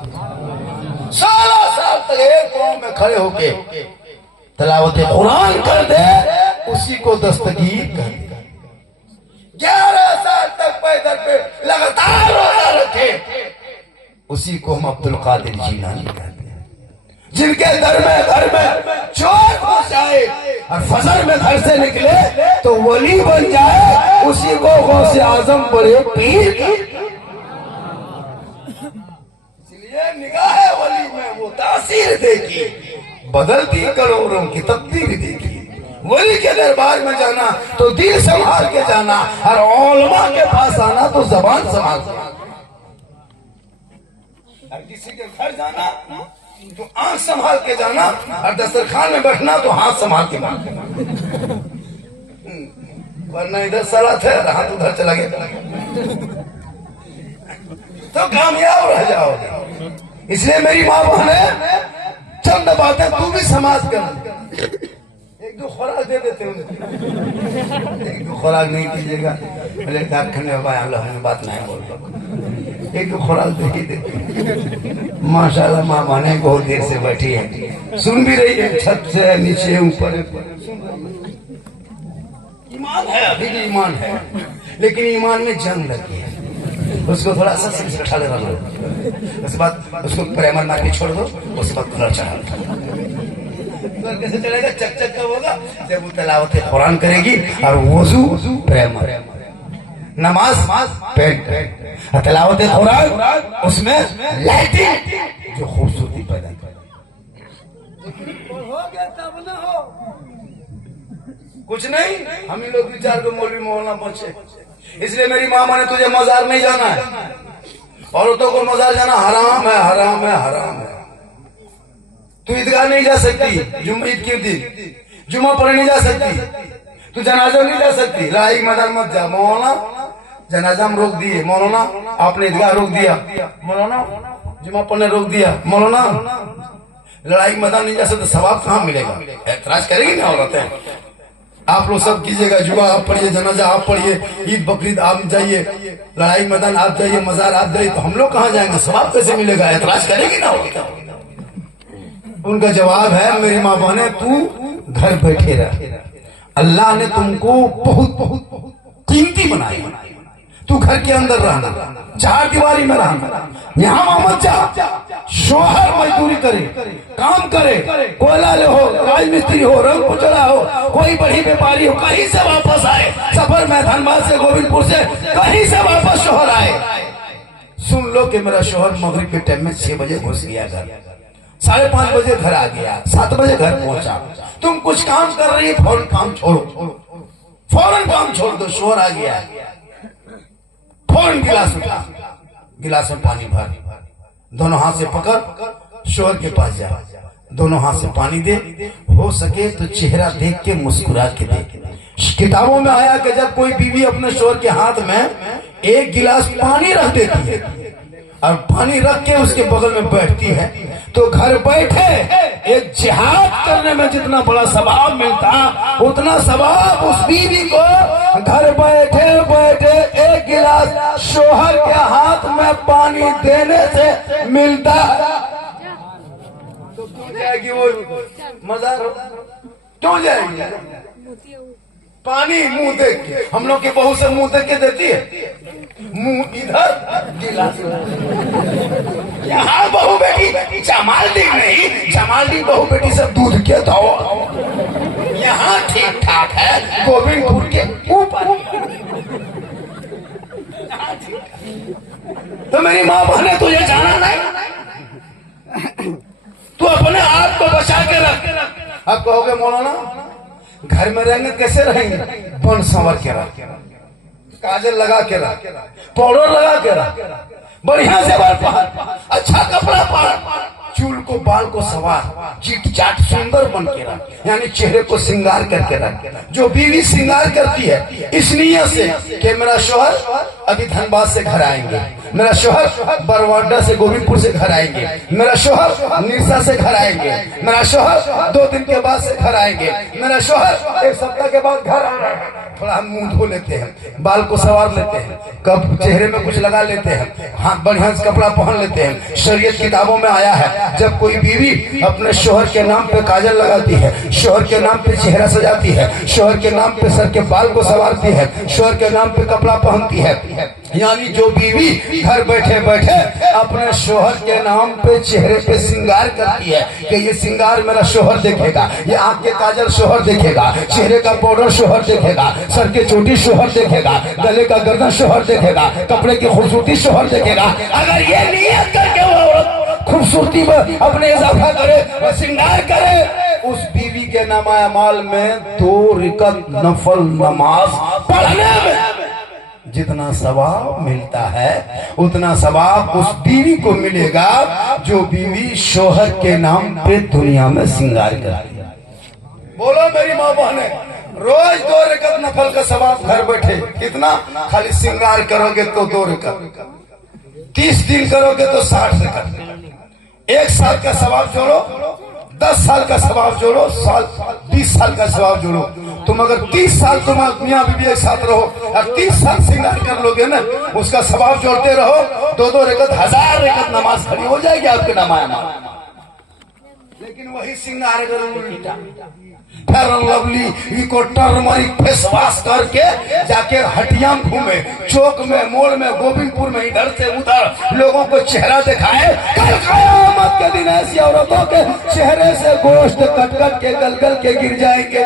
सालों साल तक एक कौम में खड़े होके तिलावत कुरान कर दे, उसी को दस्तगीर कर दे। 11 साल तक पैदल पे लगातार रोजा रखे, उसी को हम अब्दुल कादिर जीलानी कहते हैं। जिनके घर में चोर घुस जाए और फजर में घर से निकले तो वली बन जाए, उसी को गौसे आजम बड़े पीर। इसलिए निगाह वली में वो तासीर देखी, बदलती करोड़ों की तब्दीली देखी। वली के दरबार में जाना तो दिल संभाल के जाना, और उलमा के पास आना तो जबान संभाल के। और किसी के घर जाना तो आंख संभाल के जाना, और दस्तरखान में बैठना तो हाथ संभाल के बैठना, वरना इधर सलात है हाथ उधर चला गया तो कामयाब रह जाओगे। इसलिए मेरी माँ बहने, चंद बातें तू भी समाज कर, एक दो खुराक दे देते हैं, एक दो खुराक नहीं कीजिएगा, बोले कारखाने में बात नहीं बोल रहा, एक दो खुराक दे ही देते। माशाल्लाह माँ बहने बहुत देर से बैठी है, सुन भी रही है, छत से नीचे ऊपर। ईमान है, अभी भी ईमान है, लेकिन ईमान में जंग लगी है। उसको थोड़ा सा उठा लेना, उसके बाद उसको प्रेमर मार के छोड़ दो, उसके बाद खुला चढ़ा कैसे चलेगा। चक चक कब होगा? जब वो तिलावत कुरान करेगी और वजू प्रेमर, नमाज पेंट, तिलावत कुरान उसमें लाइटिंग जो खूबसूरती पैदा करे। हो गया तब ना हो कुछ नहीं, हम ही लोग 2-4 को मौलवी मोहल्ला पहुंचे। इसलिए मेरी मामा ने तुझे मजार नहीं जाना है, औरतों को मजार जाना हराम है, हराम है, हराम है। तू ईदगाह नहीं जा सकती, ईद के दिन जुमा पढ़ने नहीं जा सकती, तू जनाजा नहीं जा सकती, लड़ाई मैदान मत जा। मौलाना जनाजा में रोक दिए, मौलाना आपने ईदगाह रोक दिया, मौलाना जुमा पढ़ने रोक दिया, मौलाना लड़ाई मैदान नहीं जा सकते, सवाब कहाँ मिलेगा? ऐतराज करेगी ना औरतें। आप लोग सब कीजिएगा, जुमा आप पढ़िए, जनाजा आप पढ़िए, ईद बकरीद आप जाइए, लड़ाई मैदान आप जाइए, मजार आप जाइए, तो हम लोग कहाँ जाएंगे? सवाब कैसे मिलेगा? ऐतराज करेगी ना औरतें। उनका जवाब है, मेरी माँ बहने तू घर बैठे रह, अल्लाह ने तुमको बहुत बहुत कीमती बनाया, तू घर के अंदर रहना, 4 दीवारी में रहना, यहाँ मत जा। शोहर मजदूरी करे, काम करे, कोयला ले हो, राजमिस्त्री हो, रंग पुचड़ा हो, कोई बड़ी व्यापारी हो, कहीं से वापस आए सफर में, धनबाद से, गोविंदपुर से, कहीं से वापस शोहर आए, सुन लो कि मेरा शोहर मगरिब के टाइम में 6 बजे घुस गया घर, 5:30 बजे घर आ गया, 7 बजे घर पहुंचा। तुम कुछ काम कर रही है, फौरन काम छोड़ो, फौरन काम छोड़ दो, शोहर आ गया, फौरन गिलास उठा, गिलास में पानी भर, दोनों हाथ से पकड़, शोहर के पास जा, दोनों हाथ से पानी दे, हो सके तो चेहरा देख के मुस्कुरा के दे। किताबों में आया कि जब कोई बीवी अपने शोहर के हाथ में 1 गिलास पानी रख देती है और पानी रख के उसके बगल में बैठती है, तो घर बैठे एक जिहाद करने में जितना बड़ा सवाब मिलता, उतना सवाब उस बीवी को घर बैठे बैठे 1 गिलास शोहर के हाथ में पानी देने से मिलता। तो क्यों जाएगी वो मजार? क्यों जाएगी? पानी मुंह देख के, हम लोग की बहू से मुंह देख के देती है, मुंह इधर गिलास। यहाँ बहू बेटी जमालदीन नहीं, जमालदीन बहू बेटी सब दूध के दो, यहाँ ठीक ठाक है, गोविंदपुर के ऊपर। तो मेरी माँ बहने तुझे जाना नहीं, तू अपने आप को बचा के रख। अब कहोगे मौलाना घर में रहेंगे कैसे रहेंगे? बन संवर के रख, काजल लगा के रख, पाउडर लगा के रख, बढ़िया से बाल पहन, अच्छा कपड़ा पहन, चूल को बाल को सवार, चीट चाट सुंदर बन के रख, यानी चेहरे को श्रृंगार करके रख। जो बीवी श्रृंगार करती है इस नियत से कि मेरा शोहर अभी धनबाद से घर आएंगे, मेरा शोहर बरवाडा से गोविंदपुर से घर आएंगे, मेरा शोहर निरसा से घर आएंगे, मेरा शोहर 2 दिन के बाद से घर आएंगे, मेरा शोहर 1 सप्ताह के बाद घर आ रहा है, थोड़ा हम मुंह धो लेते हैं, बाल को संवार लेते हैं, कब चेहरे में कुछ लगा लेते हैं, हाथ बढ़िया से कपड़ा पहन लेते हैं। शरीयत किताबों में आया है जब कोई बीवी अपने शोहर के नाम पे काजल लगाती है, शोहर के नाम पे चेहरा सजाती है, शोहर के नाम पे सर के बाल को संवारती है, शोहर के नाम पे कपड़ा पहनती है, यानी जो बीवी घर बैठे बैठे अपने शोहर के नाम पे चेहरे पे श्रृंगार करती है कि ये श्रृंगार मेरा शोहर देखेगा, ये आंख के काजल शोहर देखेगा, चेहरे का पाउडर शोहर देखेगा, सर के चोटी शोहर देखेगा, गले का गर्दन शोहर देखेगा, कपड़े की खूबसूरती शोहर देखेगा। अगर ये नियत करके वो औरत खूबसूरती में अपने इजाफा करे, श्रृंगार करे, उस बीवी के नामा माल में 2 रकात नफल नमाज पढ़ने में जितना सवाब मिलता है उतना सवाब उस बीवी को मिलेगा जो बीवी शोहर के नाम पे दुनिया में श्रृंगार करती है। बोलो मेरी माँ बहने, रोज 2 रकात नफल का सवाब घर बैठे कितना, खाली श्रृंगार करोगे तो 2 रकात, 30 दिन करोगे तो 60 रकात, 1 साल का सवाब जोड़ो, 10 साल का सवाब जोड़ो, 20 साल का सवाब जोड़ो। तुम अगर 30 साल तुम मियां बीवी एक साथ रहो और 30 साल श्रृंगार कर लोगे ना, उसका सवाब जोड़ते रहो, 2-2 रकात 1000 रकात नमाज खड़ी हो जाएगी आपके नामा माल। लेकिन वही श्रृंगार अगर उल्टा fair lovely eco turmeric face wash करके जाके हटिया में घूमे, चौक में, मोड़ में, गोविंदपुर में, इधर से उधर लोगों को चेहरा दिखाए, कल कयामत के दिन ऐसी औरतों के चेहरे से गोश्त कट कट के गल के गिर जाएंगे,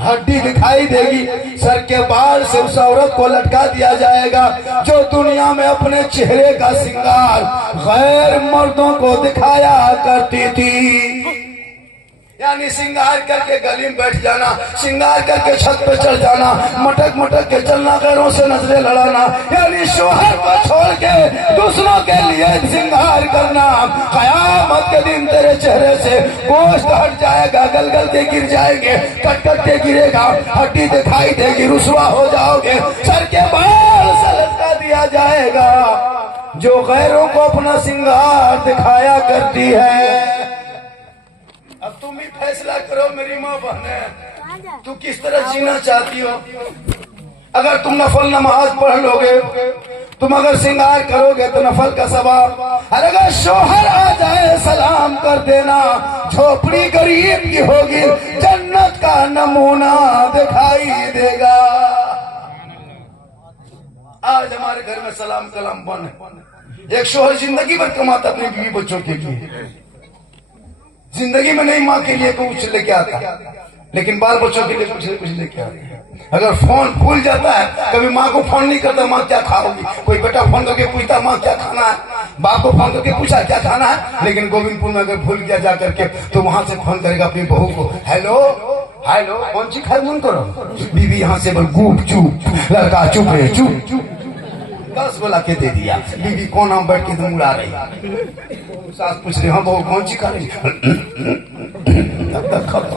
हड्डी दिखाई देगी, सर के बाल से उस औरत को लटका दिया जाएगा जो दुनिया में अपने चेहरे का श्रृंगार गैर मर्दों को दिखाया करती थी। यानी श्रृंगार करके गली में बैठ जाना, श्रृंगार करके छत पे चढ़ जाना, मटक मटक के चलना, गैरों से नजरें लड़ाना, यानी शोहर को छोड़ के दूसरों के लिए श्रृंगार करना। कयामत के दिन तेरे चेहरे से गोश्त हट जाएगा, गल के गिर जाएंगे, कट के गिरेगा, हड्डी दिखाई देगी, रुसवा हो जाओगे, सर के बाल से लटका दिया जाएगा जो गैरों को अपना श्रृंगार दिखाया करती है। अब तुम ही फैसला करो मेरी माँ बहने, तू किस तरह जीना चाहती हो। अगर तुम नफल नमाज पढ़ लोगे, तुम अगर श्रृंगार करोगे तो नफल का सवाब, और अगर शोहर आ जाए सलाम कर देना, झोपड़ी गरीब की होगी, जन्नत का नमूना दिखाई देगा। आज हमारे घर में सलाम कलाम बन है। एक शोहर जिंदगी भर कमाता अपने बीवी बच्चों के लिए, जिंदगी में नहीं माँ के लिए कुछ लेके आता, लेकिन बाल बच्चों के लिए कुछ लेके आता। अगर फोन भूल जाता है, कभी माँ को फोन नहीं करता माँ क्या खाओगी, कोई बेटा फोन करके पूछता माँ क्या खाना है, बाप को फोन करके पूछा क्या खाना है, लेकिन गोविंदपुर में अगर भूल गया जा करके तो वहां से फोन करेगा अपनी बहू को, हेलो हेलो कौन सी खाए मन करो, बीवी यहाँ से बोल गुप चुप, लड़का चुप रहे चुप, 10 बोला के दे दिया, बीवी कोना में बैठ के तो मुड़ा रही, सास पूछ रही हाँ बहू कौन सी खा रही, तब तक खत्म।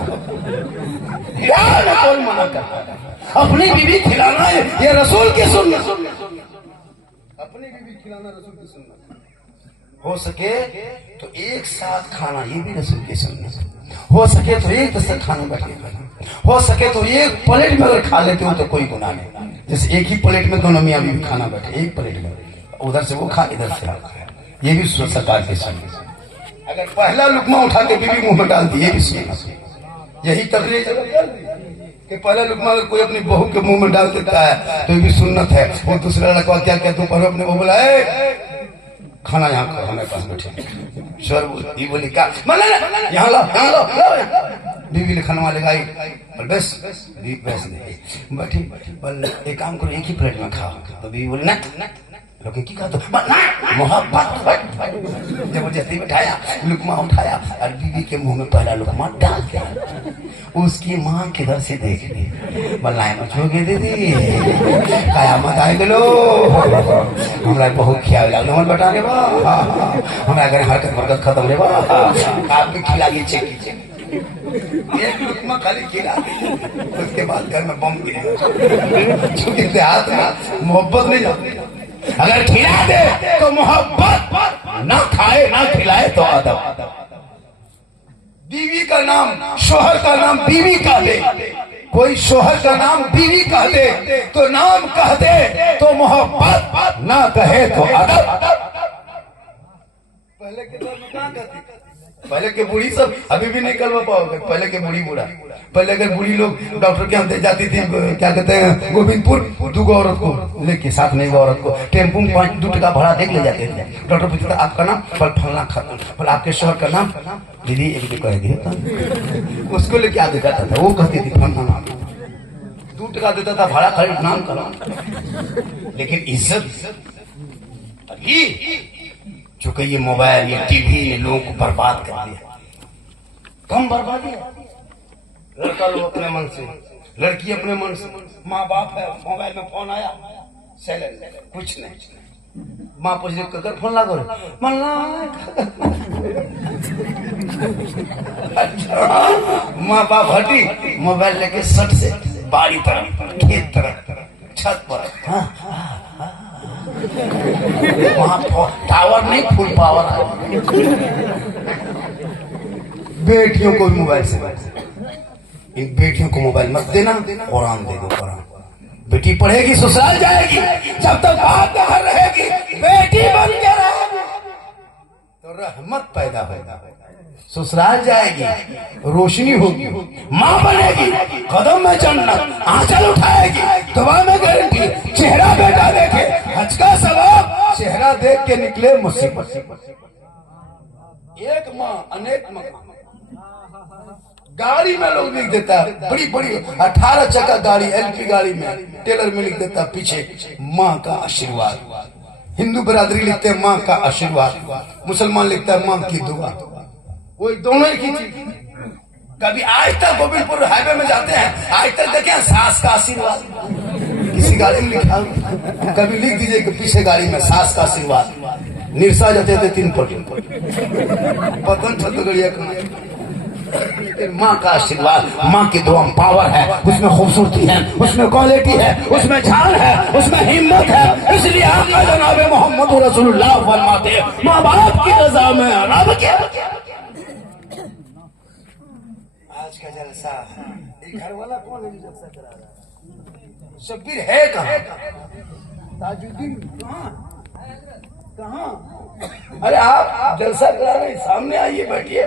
कौन मना करता, अपनी बीवी खिलाना है ये रसूल की सुन्नत, अपनी बीवी खिलाना रसूल की सुन्नत। हो सके तो एक साथ खाना, ये भी रसूल की सुन्नत। हो सके तो एक दस्तरखान खाने बैठे खाना, हो सके तो एक प्लेट में अगर खा लेते हो तो कोई गुनाह नहीं। जैसे एक ही प्लेट में दोनों मियाँ बीवी खाना बैठे, एक प्लेट में, उधर से वो खा इधर से आप खा, ये भी सरकार की सुन्नत। अगर पहला लुकमा उठा के बीवी मुंह में डाल दी, ये भी सुन्नत। यही तकलीफ कि पहला लुकमा अगर कोई अपनी बहू के मुंह में डाल देता है तो ये भी सुन्नत है। वो दूसरा लड़का क्या कहते हैं, पर अपने वो बोला खाना यहाँ करो, हमारे पास बैठे, सर ये बोले क्या यहाँ लो यहाँ लो, बीवी ने खाना लगाई, बस बस बैठी, बोल एक काम करो एक ही प्लेट में खाओ, तो बीवी बोले ना लोग की कहा तो मोहब्बत, जबरदस्ती बैठाया, लुकमा उठाया और बीवी के मुंह में पहला लुकमा डाल दिया। उसकी माँ किधर से देख ली, बल्लाए मचोगे दीदी कयामत आए गलो, हमारा बहुत ख्याल लगल मन बटा रे बा, हमारा घर हरकत बरकत खत्म रे बा, आपकी खिला दी चेक एक लुकमा खाली खिला दी, उसके बाद घर में बम गिरेगा, क्योंकि हाथ में मोहब्बत नहीं जाती। अगर खिला दे तो मोहब्बत, ना खाए ना खिलाए तो अदब। बीवी का नाम, शोहर का नाम बीवी का दे, कोई शोहर का नाम बीवी कह दे तो नाम कह दे तो मोहब्बत, ना कहे तो अदब। पहले के दौर में कहाँ कहती, पहले के बूढ़ी सब अभी भी नहीं करवा पाओगे। पहले के बूढ़ी बूढ़ा, पहले अगर बूढ़ी लोग डॉक्टर के यहाँ जाती थी, क्या कहते हैं, गोविंदपुर, 2 औरत को लेके, साथ में 1 औरत को टेम्पू में 5-2 टका भाड़ा देख ले जाते थे। डॉक्टर पूछता था आपका नाम, पर फलना खत्म, पर आपके शोहर का नाम, दीदी एक भी कह दिया। उसको लेके आ देता था, वो कहती थी फलना नाम, 2 टका देता था भाड़ा, खाली नाम का नाम। लेकिन इज्जत अभी चूंकि ये मोबाइल, ये टीवी ने लोगों को बर्बाद कर दिया। कम बर्बादी है, लड़का लोग अपने मन से, लड़की अपने मन से। माँ बाप है, मोबाइल में फोन आया, साइलेंट, कुछ नहीं। माँ पूछ रही कर फोन लागो, माँ बाप हटी, मोबाइल लेके सट से बाड़ी तरफ, खेत तरफ, छत पर, वहां टावर नहीं, फुल पावर है। बेटियों को भी मोबाइल से, इन बेटियों को मोबाइल मत देना, कुरान दे दो। कुरान, बेटी पढ़ेगी ससुराल जाएगी, जब तक बात घर रहेगी बेटी बन के रहेगी तो रहमत पैदा होगा। ससुराल जाएगी, रोशनी होगी, माँ बनेगी, कदम में जन्नत, आंचल उठाएगी, दुआ में गारंटी, चेहरा बेटा देखे हज का सवाब, चेहरा देख के निकले मुसीबत। एक माँ अनेक मकान। गाड़ी में लोग लिख देता है, बड़ी बड़ी 18 चक्का गाड़ी, एलपी गाड़ी में टेलर में लिख देता पीछे माँ का आशीर्वाद। हिंदू बरादरी लिखते हैं माँ का आशीर्वाद, मुसलमान लिखता है माँ की दुआ। वो दोनों ही की चीज। कभी आज तक गोविंदपुर हाईवे में जाते हैं, आज तक देखे सास का आशीर्वाद किसी गाड़ी में लिखा, कभी लिख दीजिए कि पीछे गाड़ी में सास का आशीर्वाद। निरसा जाते थे 3 पतन छत्तीसगढ़िया का। माँ का आशीर्वाद, माँ की दुआ पावर है, उसमें खूबसूरती है, उसमें क्वालिटी है, उसमें जान है, उसमें हिम्मत है। इसलिए आका जनाब मोहम्मद रसूलुल्लाह फरमाते माँ बाप की रजा में रब के। आज का जलसा, घर वाला कौन है जलसा करा रहा है? शब्बीर है कहाँ? ताजुद्दीन कहाँ? अरे आप जलसा करा रहे हैं, सामने आइए, बैठिए,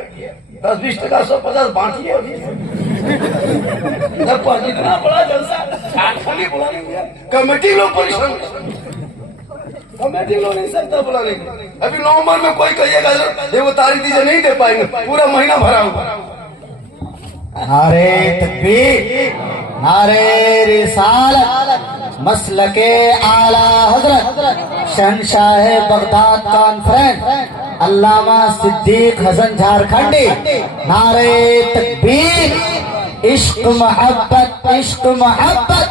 10-20 टका 150 बांटिए। जितना बड़ा जलसा बुलाने, कमेटी लोग परेशान, कमेटी लोग नहीं सकता बुलाने। अभी नवंबर में कोई कहिएगा ये वो तारीख दीजिए, नहीं दे पाएंगे, पूरा महीना भरा हुआ। नारे तकबीर, नारे रिसालत, मसलके आला हजरत शहंशाह बगदाद कॉन्फ्रेंस अल्लामा सिद्दीक हसन झारखंडी। नारे तकबीर, इश्क मोहब्बत, इश्क मोहब्बत,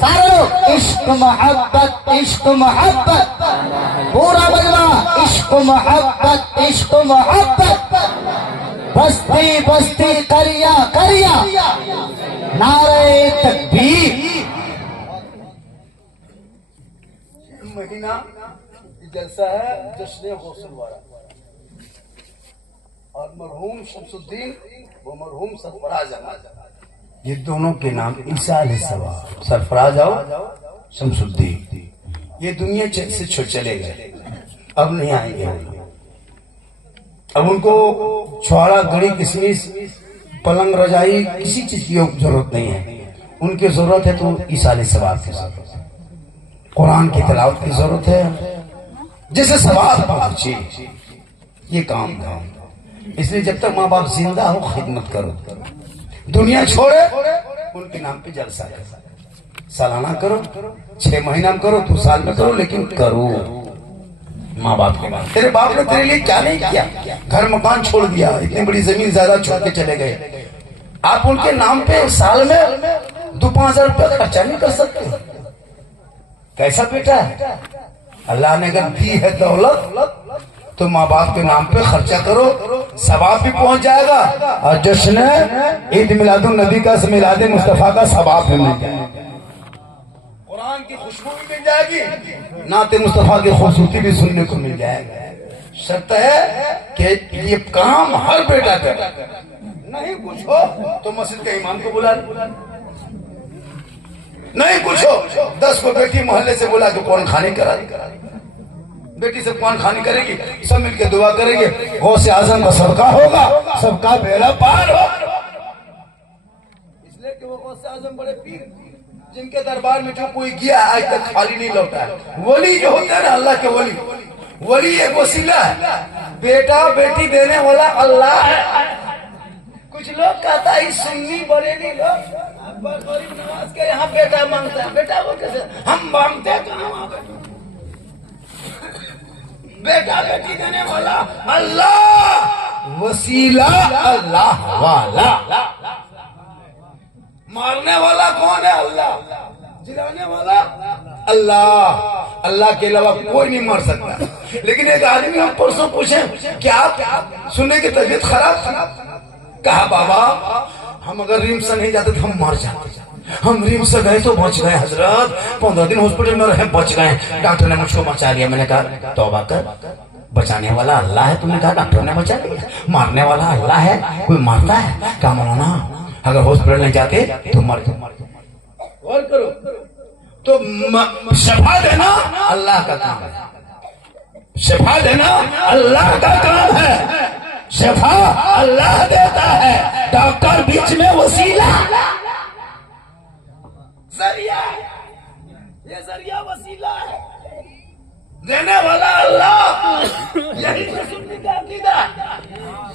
सारे लोग इश्क मोहब्बत, इश्क मोहब्बत, पूरा मजमा इश्क मोहब्बत, इश्क मोहब्बत, बस्ती बस्ती करिया करिया, नारे तकबीर। महीना जलसा है जश्न गौसल वाला, और मरहूम शमसुद्दीन वो मरहूम सरफराज अहमद, ये दोनों के नाम ईसा अलैहिस्सलाम, सरफराज और शमसुद्दीन, ये दुनिया से छुट चले गए, अब नहीं आएंगे। अब उनको छुआड़ा, गड़ी, किशमिश, पलंग, रजाई, किसी चीज की जरूरत नहीं है। उनकी जरूरत है तो ईसा अलैहिस्सलाम की जरूरत है, कुरान की तिलावत की जरूरत है, जिसे सवाब पहुंचे, ये काम है। इसलिए जब तक माँ बाप जिंदा हो खिदमत करो, दुनिया छोड़े उनके नाम पे जलसा करो, सालाना करो, 6 महीना में करो, 2 साल में करो, लेकिन करो माँ बाप के बाद। तेरे बाप ने तेरे लिए क्या नहीं किया, घर मकान छोड़ दिया, इतनी बड़ी जमीन ज्यादा छोड़ के चले गए, आप उनके नाम पे साल में 2-5 रुपया खर्चा नहीं कर सकते? कैसा बेटा है? अल्लाह ने अगर दी है दौलत तो माँ बाप के नाम पे खर्चा करो, सवाब भी पहुंच जाएगा, और जश्न ईद मिलादुन नबी का, मिलाद मुस्तफा का सवाब भी मिल जाएगा, कुरान की खुशबू भी मिल जाएगी, नाते मुस्तफा की खूबसूरती भी सुनने को मिल जाएगा। शर्त है कि ये काम हर बेटा करे, नहीं कुछ हो तो मस्जिद के इमाम को बुला लो। नहीं कुछ हो 10 को बेटी मोहल्ले से बुला के कौन खानी करा बेटी से कौन खानी करेगी, सब मिलके दुआ करेंगे, गौसे आजम का सबका होगा, सबका बेड़ा पार हो। इसलिए कि वो गौसे आजम बड़े पीर जिनके दरबार में जो कोई गया आज तक खाली नहीं लौटा है। वली जो होता है ना अल्लाह के वली एक वसीला है, बेटा बेटी देने वाला अल्लाह है। कुछ लोग कहता है सुन्नी बरेली लोग गरीब नवाज के यहाँ बेटा मांगता है, बेटा वो कैसे हम मांगते हैं कहाँ बेटा बेटी देने वाला अल्लाह, वसीला अल्लाह वाला। मारने वाला कौन है? अल्लाह। जिलाने वाला अल्लाह। अल्लाह के अलावा कोई नहीं मार सकता। लेकिन एक आदमी हम परसों पूछे क्या सुनने की तबीयत खराब था, कहा बाबा हम अगर रिम्स से नहीं जाते तो हम मर जाते, हम रिम्स से गए तो बच गए हजरत, 15 दिन हॉस्पिटल में रहे बच गए, डॉक्टर ने मुझको बचा लिया। मैंने कहा तौबा कर, बचाने वाला अल्लाह है, तुमने कहा डॉक्टर ने बचा लिया। मारने वाला अल्लाह है, कोई मारता है क्या? मौलाना अगर हॉस्पिटल नहीं जाते तो मर और करो तो शफा देना अल्लाह का काम है, शफा देना अल्लाह का काम है, शफा अल्लाह देता है, डॉक्टर बीच में वसीला जरिया, ये जरिया वसीला है, देने वाला अल्लाह। यही तो सुन्नी का अकीदा।